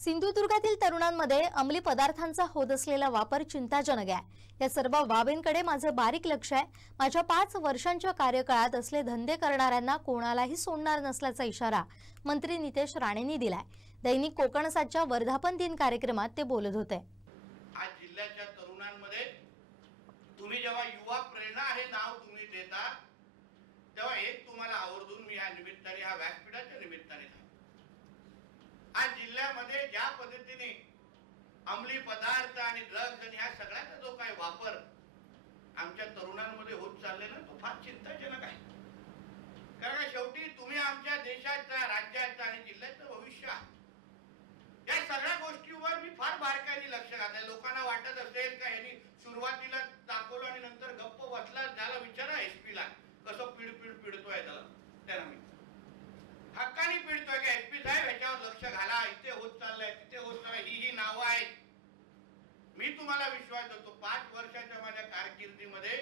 सिंधुदुर्गातील तरुणांमध्ये अंमली पदार्थांचा होत असलेला वापर चिंताजनक आहे. या सर्व बाबींकडे माझं बारीक लक्ष आहे. माझ्या पाच वर्षांच्या कार्यकाळात असले धंदे करणाऱ्यांना कोणालाही सोडणार नसल्याचा इशारा मंत्री नितेश राणेंनी दिलाय. दैनिक कोकणसातच्या वर्धापन दिन कार्यक्रमात ते बोलत होते. आज जिल्ह्याच्या तरुणांमध्ये तुम्ही जेव्हा युवा प्रेरणा हे नाव तुम्ही देता तेव्हा एक तुम्हाला आवर्जून मी या निमित्ताने ह्या व्यासपीठाच्या निमित्ताने सांगतो आज जिल्ह्यामध्ये ज्या पद्धतीने अंमली पदार्थ आणि ड्रग्ज आणि ह्या सगळ्याचा जो काही वापर आमच्या तरुणांमध्ये होत चाललेला तो फार चिंताजनक आहे. कारण शेवटी तुम्ही आमच्या देशाचा राज्याचा आणि जिल्ह्याचा भविष्य आहात या सगळ्या गोष्टीवर मी फार बारकाईने लक्ष घातलंय लोकांना वाटत असेल का यांनी सुरुवातीला दाखवलं आणि नंतर गप्प बसला त्याला विचारा एसपी ला कसं पीड पीड पिडतोय त्याला त्याला मी हक्काने पिडतोय का एसपी साहेब याच्यावर लक्ष घाला इथे होत चाललंय तिथे होत चाललंय ही ही नावं आहेत मी तुम्हाला विश्वास देतो पाच वर्षाच्या माझ्या कारकिर्दीमध्ये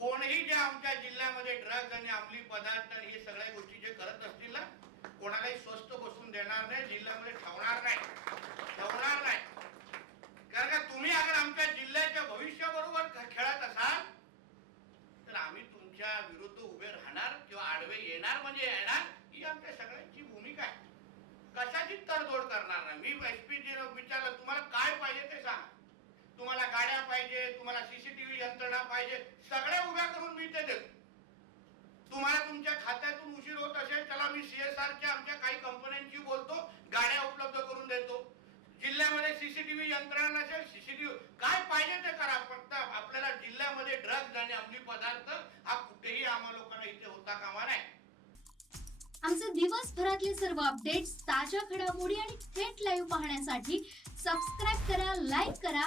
कोणीही जे आमच्या जिल्ह्यामध्ये ड्रग्ज आणि अंमली पदार्थ हे सगळ्या गोष्टी जे करत असतील ना कोणालाही स्वस्त बसून देणार नाही जिल्ह्यामध्ये ठेवणार नाही. ठेवणार नाही. कारण का तुम्ही अगर आमच्या जिल्ह्याच्या भविष्याबरोबर खेळत असाल तर आम्ही तुमच्या विरुद्ध उभे राहणार किंवा आडवे येणार म्हणजे येणार ही आमच्या सगळ्यांची भूमिका आहे कशाची तडजोड करणार नाही मी एसपी विचारलं तुम्हाला काय पाहिजे ते सांगा तुम्हाला गाड्या पाहिजे तुम्हाला सीसीटीव्ही यंत्रणा पाहिजे सगळ्या उभ्या करून मी ते देतो. तुम्हाला तुमच्या खात्यातून उशीर होत असेल त्याला मी सीएसआरच्या आमच्या काही कंपन्यांची बोलतो गाड्या उपलब्ध करून देतो. जिल्ह्यामध्ये सीसीटीव्ही यंत्रणा नसेल सीसीटीव्ही काय पाहिजे ते करा फक्त आपल्याला जिल्ह्यामध्ये ड्रग्ज आणि अंमली पदार्थ हा कुठेही आम्हा लोकांना इथे होता कामा नाही. आमचे दिवसभरातले सर्व अपडेट्स ताज्या घडामोडी आणि थेट लाईव्ह पाहण्यासाठी सबस्क्राईब करा लाईक करा